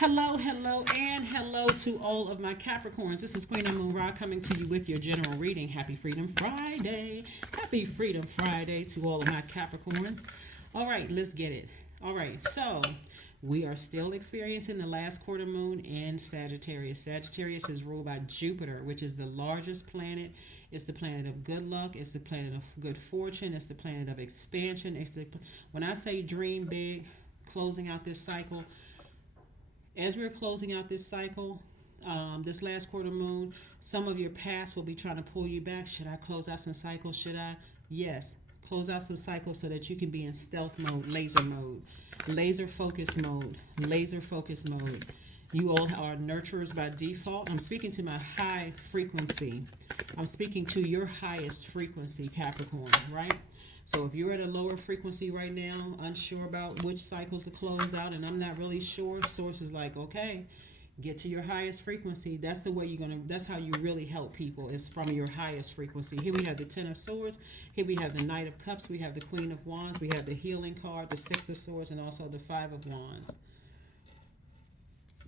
Hello, hello, and hello to all of my Capricorns. This is Queen Amun Ra coming to you with your general reading. Happy Freedom Friday. Happy Freedom Friday to all of my Capricorns. All right, let's get it. All right, so we are still experiencing the last quarter moon in Sagittarius. Sagittarius is ruled by Jupiter, which is the largest planet. It's the planet of good luck. It's the planet of good fortune. It's the planet of expansion. When I say dream big, closing out this cycle, as we're closing out this cycle, this last quarter moon, some of your past will be trying to pull you back. Should I close out some cycles? Should I? Yes. Close out some cycles so that you can be in stealth mode, laser focus mode, laser focus mode. You all are nurturers by default. I'm speaking to my high frequency. I'm speaking to your highest frequency, Capricorn, right? So if you're at a lower frequency right now, unsure about which cycles to close out, and I'm not really sure, source is like, okay, get to your highest frequency. That's the way that's how you really help people, is from your highest frequency. Here we have the Ten of Swords. Here we have the Knight of Cups. We have the Queen of Wands. We have the Healing card, the Six of Swords, and also the Five of Wands.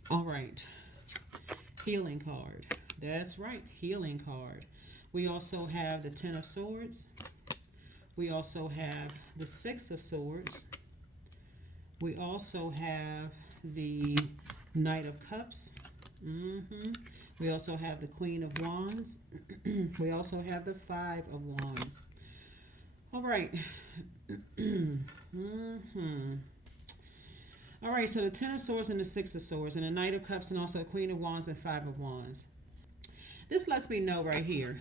All right. Healing card. That's right. Healing card. We also have the Ten of Swords. We also have the Six of Swords. We also have the Knight of Cups. We also have the Queen of Wands. We also have the Five of Wands. All right. All right, so the Ten of Swords and the Six of Swords and the Knight of Cups and also the Queen of Wands and Five of Wands. This lets me know right here.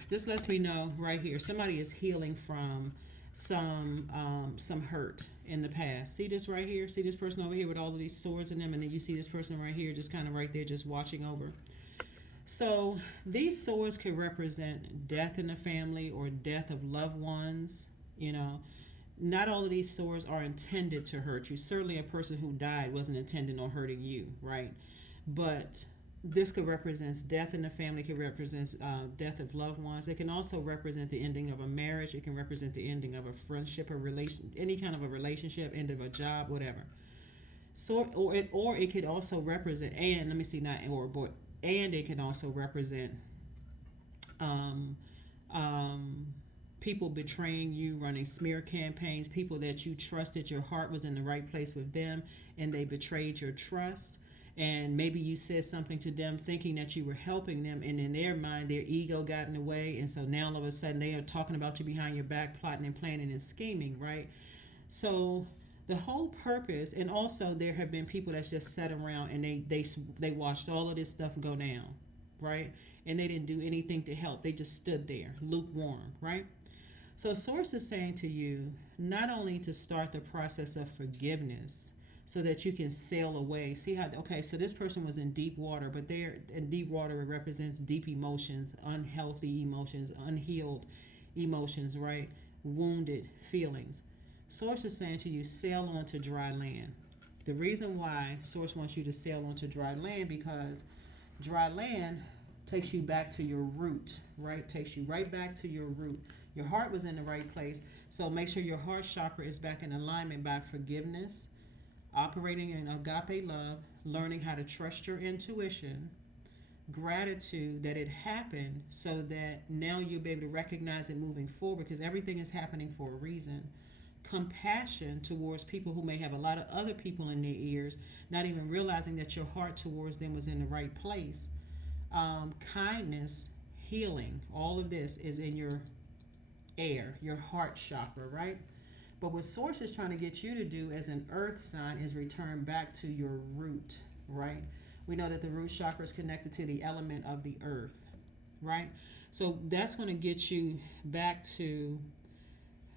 Somebody is healing from some hurt in the past. See this right here? See this person over here with all of these swords in them, and then you see this person right here just kind of right there just watching over. So these swords could represent death in the family or death of loved ones. Not all of these swords are intended to hurt you. Certainly a person who died wasn't intending on hurting you, right? But this could represent death in the family. It could represent death of loved ones. It can also represent the ending of a marriage. It can represent the ending of a friendship, a relation, any kind of a relationship, end of a job, whatever. So, or it could also represent, and let me see, not or but, and it can also represent people betraying you, running smear campaigns, people that you trusted, your heart was in the right place with them, and they betrayed your trust. And maybe you said something to them thinking that you were helping them, and in their mind, their ego got in the way, and so now all of a sudden they are talking about you behind your back, plotting and planning and scheming, right? So the whole purpose, and also there have been people that's just sat around and they watched all of this stuff go down, right? And they didn't do anything to help. They just stood there, lukewarm, right? So Source is saying to you, not only to start the process of forgiveness, so that you can sail away. See how, okay, so this person was in deep water, but they're in deep water, it represents deep emotions, unhealthy emotions, unhealed emotions, right? Wounded feelings. Source is saying to you, sail onto dry land. The reason why Source wants you to sail onto dry land, because dry land takes you back to your root, right? Takes you right back to your root. Your heart was in the right place, so make sure your heart chakra is back in alignment by forgiveness, operating in agape love, learning how to trust your intuition, gratitude that it happened so that now you'll be able to recognize it moving forward, because everything is happening for a reason. Compassion towards people who may have a lot of other people in their ears, not even realizing that your heart towards them was in the right place. Kindness, healing, all of this is in your air, your heart chakra, right? But what Source is trying to get you to do as an earth sign is return back to your root, right? We know that the root chakra is connected to the element of the earth, right? So that's going to get you back to,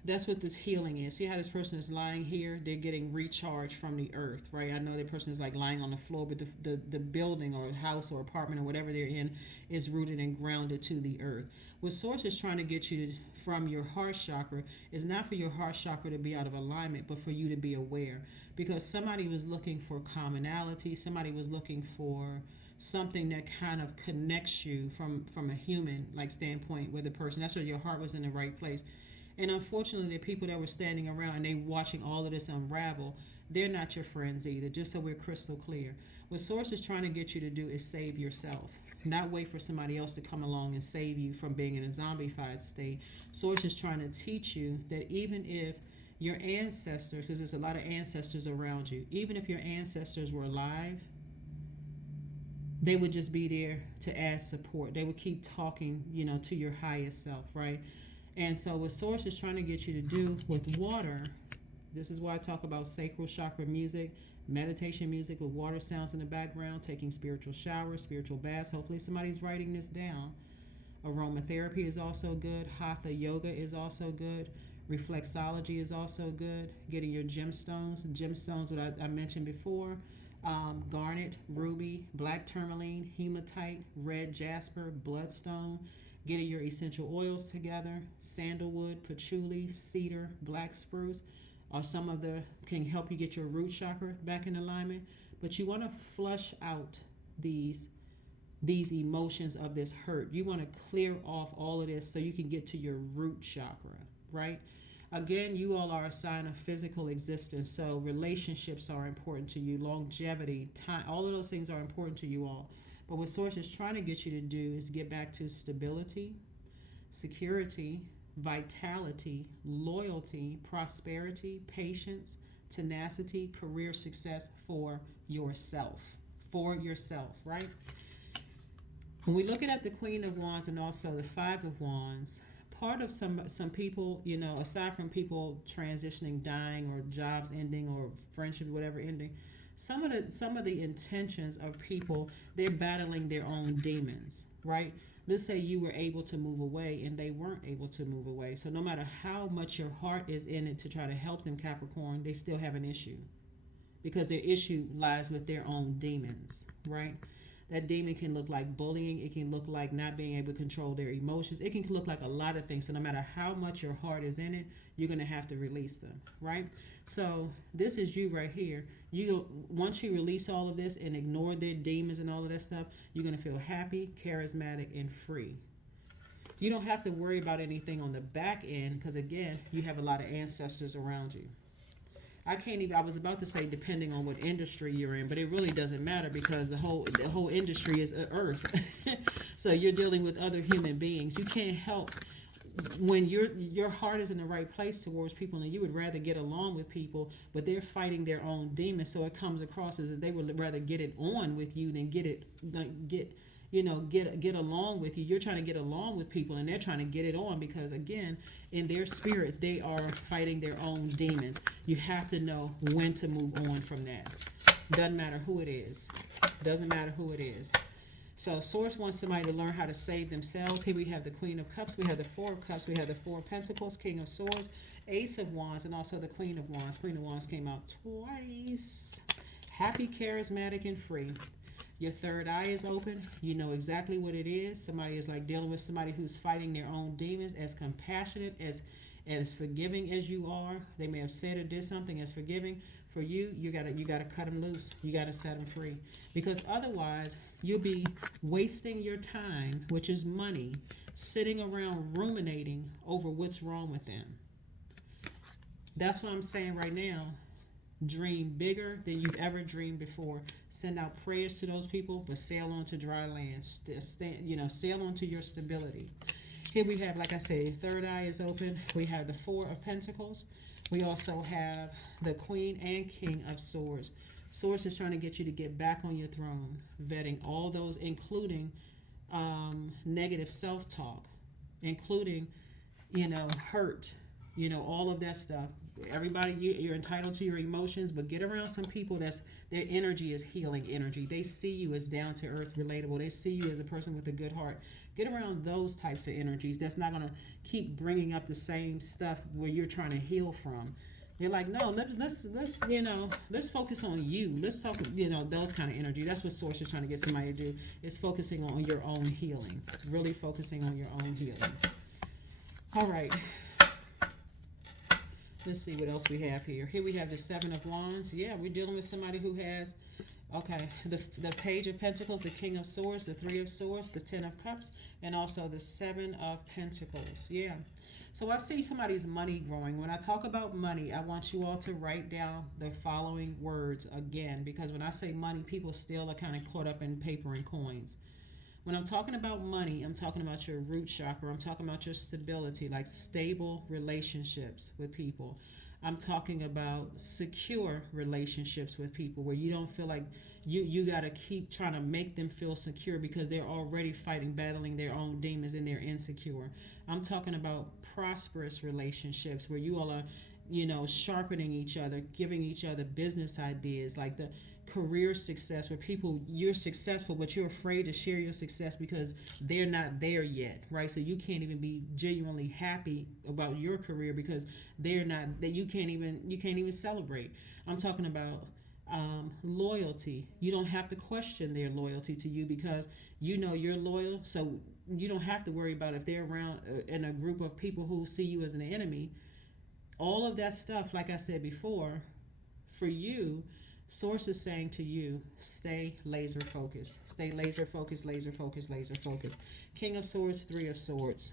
that's what this healing is. See how this person is lying here? They're getting recharged from the earth, right? I know that person is like lying on the floor, but the building or house or apartment or whatever they're in is rooted and grounded to the earth. What Source is trying to get you from your heart chakra is not for your heart chakra to be out of alignment, but for you to be aware. Because somebody was looking for commonality, somebody was looking for something that kind of connects you from a human like standpoint with a person. That's why your heart was in the right place. And unfortunately, the people that were standing around and they watching all of this unravel, they're not your friends either, just so we're crystal clear. What Source is trying to get you to do is save yourself. Not wait for somebody else to come along and save you from being in a zombified state. Source is trying to teach you that even if your ancestors, because there's a lot of ancestors around you, even if your ancestors were alive, they would just be there to add support. They would keep talking, to your highest self, right? And so what Source is trying to get you to do with water, this is why I talk about sacral chakra music, meditation music with water sounds in the background, taking spiritual showers, spiritual baths. Hopefully somebody's writing this down. Aromatherapy is also good. Hatha yoga is also good. Reflexology is also good. Getting your gemstones. Gemstones, what I mentioned before. Garnet, ruby, black tourmaline, hematite, red jasper, bloodstone. Getting your essential oils together. Sandalwood, patchouli, cedar, black spruce. Or some of the can help you get your root chakra back in alignment. But you want to flush out these emotions of this hurt. You want to clear off all of this so you can get to your root chakra, right? Again, you all are a sign of physical existence, so relationships are important to you, longevity, time, all of those things are important to you all. But what Source is trying to get you to do is get back to stability, security, vitality, loyalty, prosperity, patience, tenacity, career success for yourself. For yourself, right? When we look at the Queen of Wands and also the Five of Wands, part of some people, aside from people transitioning, dying, or jobs ending, or friendship, whatever ending, some of the intentions of people, they're battling their own demons, right? Let's say you were able to move away and they weren't able to move away. So no matter how much your heart is in it to try to help them, Capricorn, they still have an issue because their issue lies with their own demons, right? That demon can look like bullying. It can look like not being able to control their emotions. It can look like a lot of things. So no matter how much your heart is in it, you're going to have to release them, right? So this is you right here. Once you release all of this and ignore their demons and all of that stuff, you're going to feel happy, charismatic, and free. You don't have to worry about anything on the back end because, again, you have a lot of ancestors around you. I was about to say depending on what industry you're in, but it really doesn't matter because the whole industry is Earth. So you're dealing with other human beings. You can't help when your heart is in the right place towards people, and you would rather get along with people, but they're fighting their own demons. So it comes across as if they would rather get it on with you than get along with you. You're trying to get along with people and they're trying to get it on because, again, in their spirit, they are fighting their own demons. You have to know when to move on from that. Doesn't matter who it is. Doesn't matter who it is. So Source wants somebody to learn how to save themselves. Here we have the Queen of Cups. We have the Four of Cups. We have the Four of Pentacles, King of Swords, Ace of Wands, and also the Queen of Wands. Queen of Wands came out twice. Happy, charismatic, and free. Your third eye is open. You know exactly what it is. Somebody is like dealing with somebody who's fighting their own demons, as compassionate, as forgiving as you are. They may have said or did something as forgiving. For you, you gotta cut them loose. You gotta set them free. Because otherwise, you'll be wasting your time, which is money, sitting around ruminating over what's wrong with them. That's what I'm saying right now. Dream bigger than you've ever dreamed before. Send out prayers to those people, but sail on to dry land. Sail on to your stability. Here we have, like I said, third eye is open. We have the Four of Pentacles. We also have the Queen and King of Swords. Swords is trying to get you to get back on your throne, vetting all those, including negative self-talk, including, hurt, all of that stuff. Everybody, you're entitled to your emotions, but get around some people their energy is healing energy. They see you as down to earth, relatable. They see you as a person with a good heart. Get around those types of energies. That's not going to keep bringing up the same stuff where you're trying to heal from. You're like, no, let's focus on you. Let's talk, those kind of energy. That's what Source is trying to get somebody to do, is focusing on your own healing. Really focusing on your own healing. All right. Let's see what else we have here. Here we have the Seven of Wands. Yeah, we're dealing with somebody who has, the Page of Pentacles, the King of Swords, the Three of Swords, the Ten of Cups, and also the Seven of Pentacles. Yeah. So I see somebody's money growing. When I talk about money, I want you all to write down the following words again, because when I say money, people still are kind of caught up in paper and coins. When I'm talking about money, I'm talking about your root chakra. I'm talking about your stability, like stable relationships with people. I'm talking about secure relationships with people where you don't feel like you got to keep trying to make them feel secure because they're already fighting, battling their own demons and they're insecure. I'm talking about prosperous relationships where you all are, sharpening each other, giving each other business ideas, like the career success where people, you're successful but you're afraid to share your success because they're not there yet, right? So you can't even be genuinely happy about your career because they're not, that you can't even celebrate. I'm talking about loyalty. You don't have to question their loyalty to you because you know you're loyal, so you don't have to worry about if they're around in a group of people who see you as an enemy. All of that stuff, like I said before, for you, source is saying to you, stay laser focused. Stay laser focused, laser focused, laser focused. King of Swords, Three of Swords.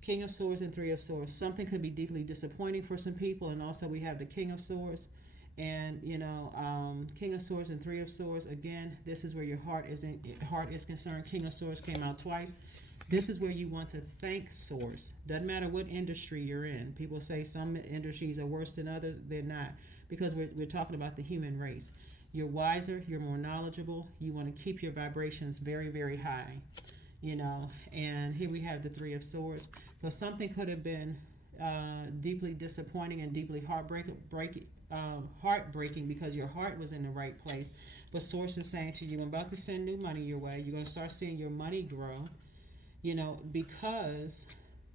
King of Swords and Three of Swords. Something could be deeply disappointing for some people, and also we have the King of Swords and King of Swords and Three of Swords. Again, this is where your heart is concerned. King of Swords came out twice. This is where you want to thank source. Doesn't matter what industry you're in. People say some industries are worse than others. They're not, because we're talking about the human race. You're wiser, you're more knowledgeable, you want to keep your vibrations very, very high, and here we have the Three of Swords. So something could have been deeply disappointing and deeply heartbreaking because your heart was in the right place, but source is saying to you, I'm about to send new money your way. You're going to start seeing your money grow, because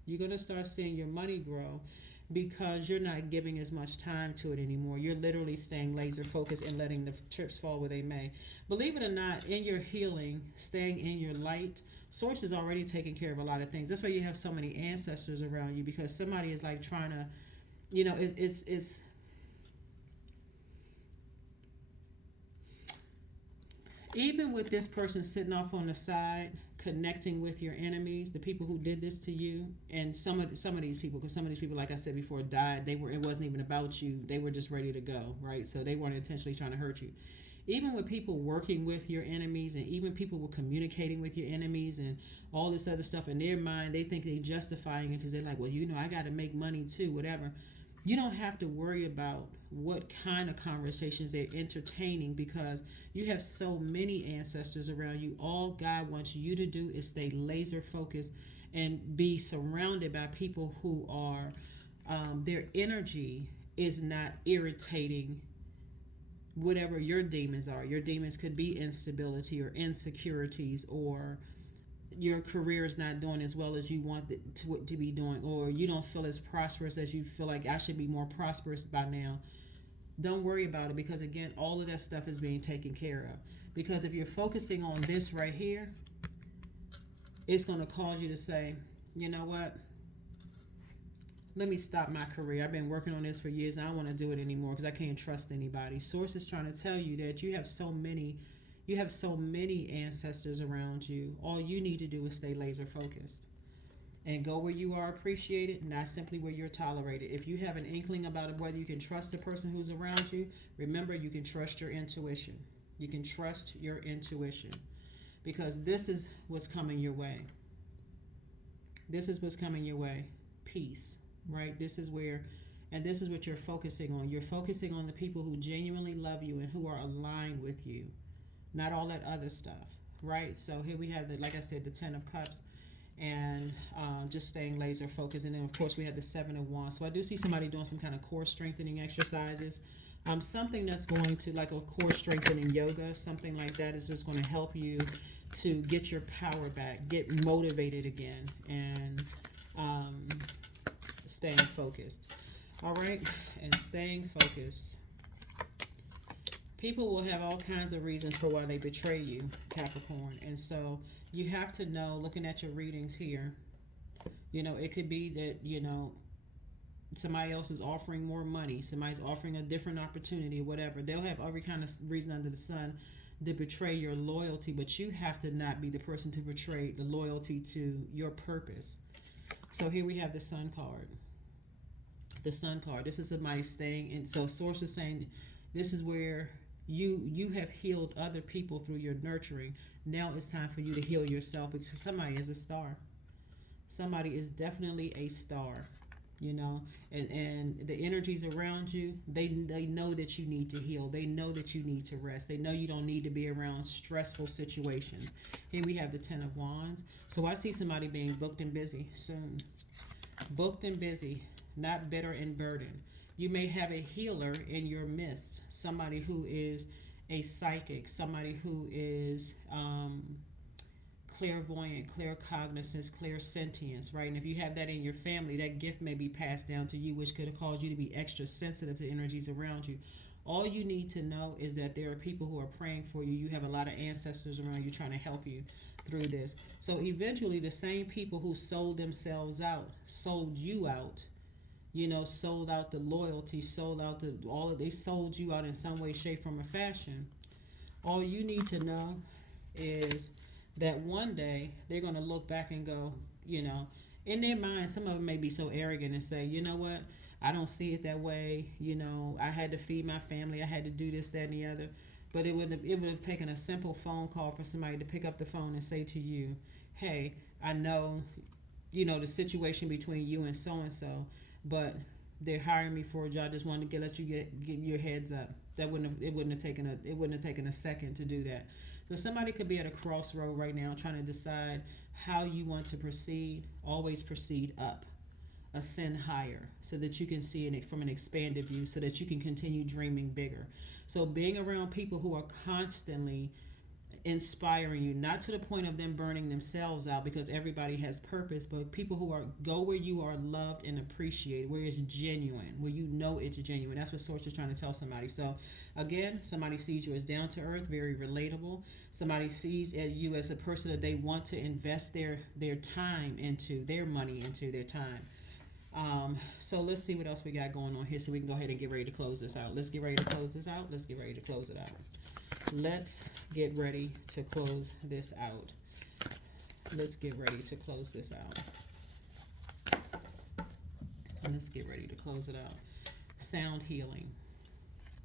you're going to start seeing your money grow because you're not giving as much time to it anymore. You're literally staying laser focused and letting the chips fall where they may. Believe it or not, in your healing, staying in your light, source is already taking care of a lot of things. That's why you have so many ancestors around you, because somebody is like trying to, it's even with this person sitting off on the side, connecting with your enemies, the people who did this to you, and some of these people, because some of these people, like I said before, died. It wasn't even about you. They were just ready to go, right? So they weren't intentionally trying to hurt you. Even with people working with your enemies, and even people were communicating with your enemies, and all this other stuff in their mind, they think they're justifying it because they're like, well, I got to make money too, whatever. You don't have to worry about what kind of conversations they're entertaining because you have so many ancestors around you. All God wants you to do is stay laser focused and be surrounded by people who are, their energy is not irritating whatever your demons are. Your demons could be instability or insecurities, or your career is not doing as well as you want it to be doing, or you don't feel as prosperous as you feel like I should be more prosperous by now. Don't worry about it, because again, all of that stuff is being taken care of. Because if you're focusing on this right here, it's going to cause you to say, you know what? Let me stop my career. I've been working on this for years and I don't want to do it anymore because I can't trust anybody. Source is trying to tell you that you have so many ancestors around you. All you need to do is stay laser focused and go where you are appreciated, not simply where you're tolerated. If you have an inkling about whether you can trust the person who's around you, remember, you can trust your intuition. You can trust your intuition, because this is what's coming your way. This is what's coming your way. Peace, right? This is where, and this is what you're focusing on. You're focusing on the people who genuinely love you and who are aligned with you, not all that other stuff, right? So here we have, like I said, the 10 of Cups, and just staying laser focused. And then, of course, we have the 7 of Wands. So I do see somebody doing some kind of core strengthening exercises. Something that's going to, like a core strengthening yoga, something like that is just going to help you to get your power back, get motivated again, and staying focused. All right, and staying focused. People will have all kinds of reasons for why they betray you, Capricorn. And so you have to know, looking at your readings here, it could be that, somebody else is offering more money. Somebody's offering a different opportunity or whatever. They'll have every kind of reason under the sun to betray your loyalty, but you have to not be the person to betray the loyalty to your purpose. So here we have the Sun card. The Sun card. This is somebody staying in. So Source is saying this is where you have healed other people through your nurturing. Now it's time for you to heal yourself because somebody is a star. Somebody is definitely a star, you know, and the energies around you, they know that you need to heal. They know that you need to rest. They know you don't need to be around stressful situations. Here we have the Ten of Wands. So I see somebody being booked and busy soon. Booked and busy, not bitter and burdened. You may have a healer in your midst, somebody who is a psychic, somebody who is clairvoyant, claircognizance, clairsentience, right? And if you have that in your family, that gift may be passed down to you, which could have caused you to be extra sensitive to energies around you. All you need to know is that there are people who are praying for you. You have a lot of ancestors around you trying to help you through this. So eventually, the same people who sold themselves out, sold you out, you know, sold out the loyalty, sold out the they sold you out in some way, shape, form, or fashion. All you need to know is that one day they're going to look back and go, you know, in their mind, some of them may be so arrogant and say, you know what, I don't see it that way. You know, I had to feed my family. I had to do this, that, and the other. But it would have taken a simple phone call for somebody to pick up the phone and say to you, hey, I know, you know, the situation between you and so, but they're hiring me for a job. I just wanted to let you get your heads up. It wouldn't have taken a second to do that. So somebody could be at a crossroad right now trying to decide how you want to proceed. Always proceed up, ascend higher, so that you can see it from an expanded view, so that you can continue dreaming bigger. So being around people who are constantly inspiring you, not to the point of them burning themselves out, because everybody has purpose, but people who are go where you are loved and appreciated, where it's genuine, where you know it's genuine. That's what Source is trying to tell somebody. So again, somebody sees you as down to earth, very relatable. Somebody sees you as a person that they want to invest their time into, their money into, their time. So let's see what else we got going on here, so we can go ahead and get ready to close this out. Let's get ready to close this out. Let's get ready to close it out. Let's get ready to close this out. Let's get ready to close this out. Let's get ready to close it out. Sound healing.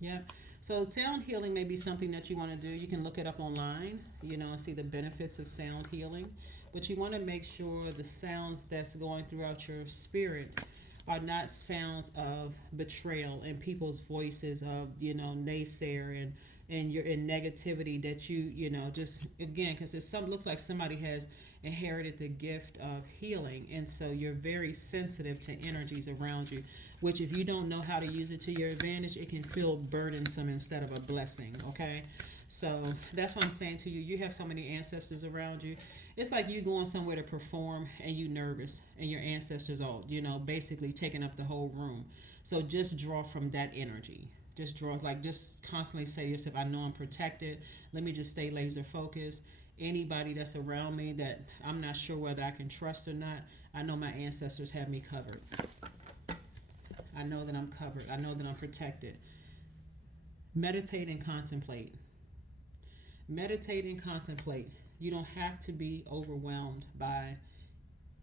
Yep. So sound healing may be something that you want to do. You can look it up online, you know, and see the benefits of sound healing. But you want to make sure the sounds that's going throughout your spirit are not sounds of betrayal and people's voices of, you know, naysayer and you're in negativity, that you know, just again, because it looks like somebody has inherited the gift of healing, and so you're very sensitive to energies around you, which if you don't know how to use it to your advantage, it can feel burdensome instead of a blessing. Okay, so that's what I'm saying to you. You have so many ancestors around you. It's like you going somewhere to perform and you nervous, and your ancestors are, you know, basically taking up the whole room. So just draw from that energy. Just draw, like, just constantly say to yourself, I know I'm protected. Let me just stay laser focused. Anybody that's around me that I'm not sure whether I can trust or not, I know my ancestors have me covered. I know that I'm covered. I know that I'm protected. Meditate and contemplate. Meditate and contemplate. You don't have to be overwhelmed by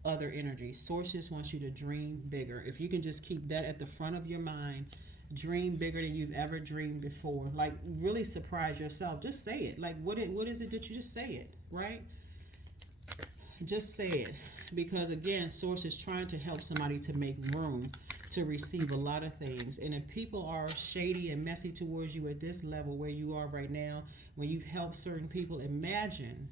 other energies. Source just wants you to dream bigger. If you can just keep that at the front of your mind, dream bigger than you've ever dreamed before. Like, really surprise yourself. Just say it. Like, what is it that you just say it, right? Just say it. Because again, Source is trying to help somebody to make room to receive a lot of things. And if people are shady and messy towards you at this level where you are right now, when you've helped certain people, imagine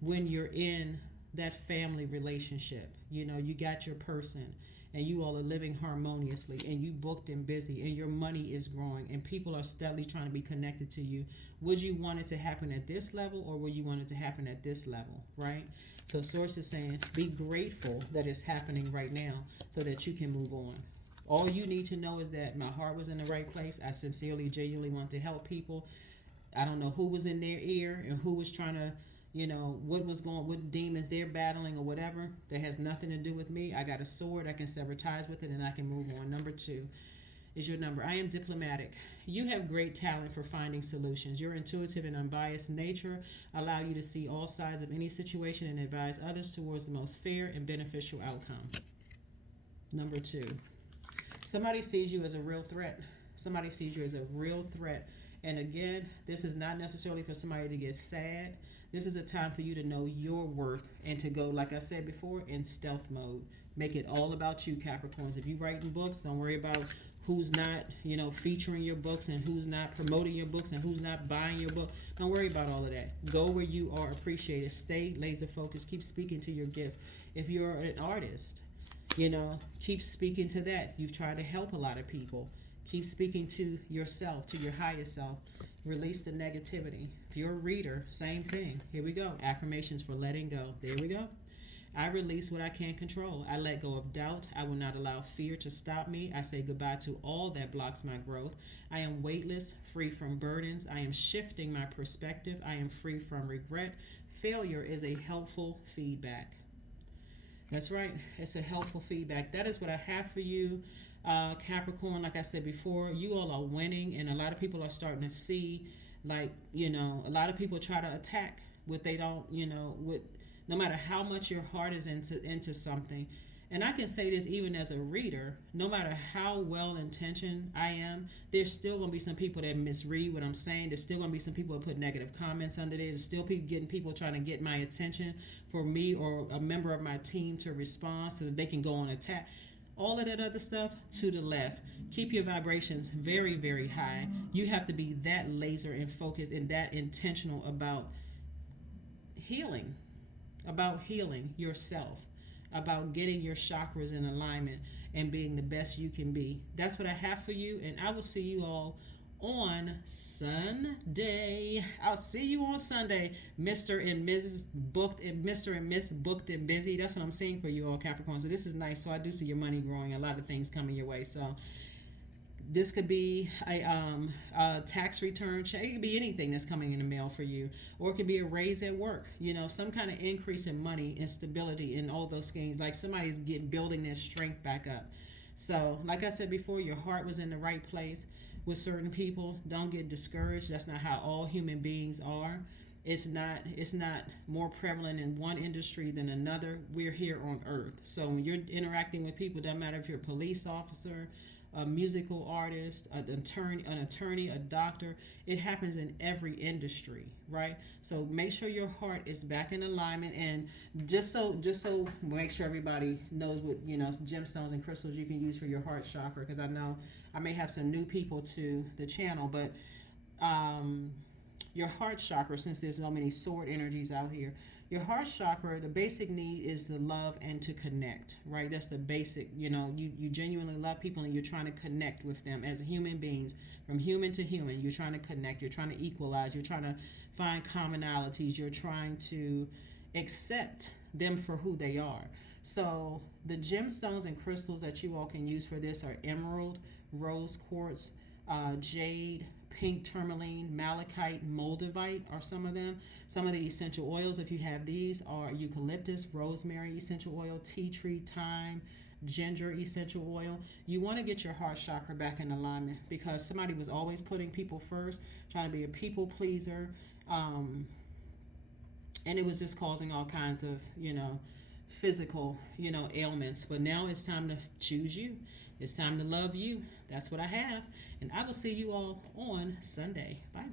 when you're in that family relationship. You know, you got your person and you all are living harmoniously, and you booked and busy, and your money is growing, and people are steadily trying to be connected to you. Would you want it to happen at this level, or would you want it to happen at this level, right? So Source is saying, be grateful that it's happening right now so that you can move on. All you need to know is that my heart was in the right place. I sincerely, genuinely want to help people. I don't know who was in their ear and who was trying to, you know, what demons they're battling or whatever. That has nothing to do with me. I got a sword. I can sever ties with it, and I can move on. Number 2, is your number. I am diplomatic. You have great talent for finding solutions. Your intuitive and unbiased nature allow you to see all sides of any situation and advise others towards the most fair and beneficial outcome. Number 2, somebody sees you as a real threat. Somebody sees you as a real threat. And again, this is not necessarily for somebody to get sad. This is a time for you to know your worth and to go, like I said before, in stealth mode. Make it all about you, Capricorns. If you're writing books, don't worry about who's not, featuring your books and who's not promoting your books and who's not buying your book. Don't worry about all of that. Go where you are appreciated. Stay laser focused. Keep speaking to your gifts. If you're an artist, keep speaking to that. You've tried to help a lot of people. Keep speaking to yourself, to your highest self. Release the negativity. If you're a reader, same thing. Here we go. Affirmations for letting go. There we go. I release what I can't control. I let go of doubt. I will not allow fear to stop me. I say goodbye to all that blocks my growth. I am weightless, free from burdens. I am shifting my perspective. I am free from regret. Failure is a helpful feedback. That's right. It's a helpful feedback. That is what I have for you, Capricorn. Like I said before, you all are winning, and a lot of people are starting to see, a lot of people try to attack what they don't, no matter how much your heart is into something. And I can say this even as a reader, no matter how well intentioned I am, there's still going to be some people that misread what I'm saying. There's still going to be some people that put negative comments under there. There's still people trying to get my attention for me or a member of my team to respond so that they can go on attack. All of that other stuff to the left. Keep your vibrations very, very high. You have to be that laser and focused and that intentional about healing yourself, about getting your chakras in alignment and being the best you can be. That's what I have for you, and I will see you all on Sunday. I'll see you on Sunday, Mr. and Mrs. Booked and Mr. and Miss Booked and Busy. That's what I'm seeing for you all, Capricorn. So this is nice. So I do see your money growing, a lot of things coming your way. So this could be a tax return check. It could be anything that's coming in the mail for you. Or it could be a raise at work. Some kind of increase in money and stability in all those things. Like somebody's building their strength back up. So, like I said before, your heart was in the right place with certain people. Don't get discouraged. That's not how all human beings are. It's not more prevalent in one industry than another. We're here on Earth. So when you're interacting with people, it doesn't matter if you're a police officer, a musical artist, an attorney, a doctor. It happens in every industry, right? So make sure your heart is back in alignment, and just so make sure everybody knows what gemstones and crystals you can use for your heart chakra, because I know I may have some new people to the channel, but your heart chakra, since there's so many sword energies out here, your heart chakra, the basic need is to love and to connect, right? That's the basic, you genuinely love people and you're trying to connect with them as human beings, from human to human. You're trying to connect, you're trying to equalize, you're trying to find commonalities, you're trying to accept them for who they are. So the gemstones and crystals that you all can use for this are emerald, rose quartz, jade, pink tourmaline, malachite, moldavite are some of them. Some of the essential oils, if you have these, are eucalyptus, rosemary essential oil, tea tree, thyme, ginger essential oil. You want to get your heart chakra back in alignment, because somebody was always putting people first, trying to be a people pleaser, and it was just causing all kinds of, physical, ailments. But now it's time to choose you. It's time to love you. That's what I have. And I will see you all on Sunday. Bye.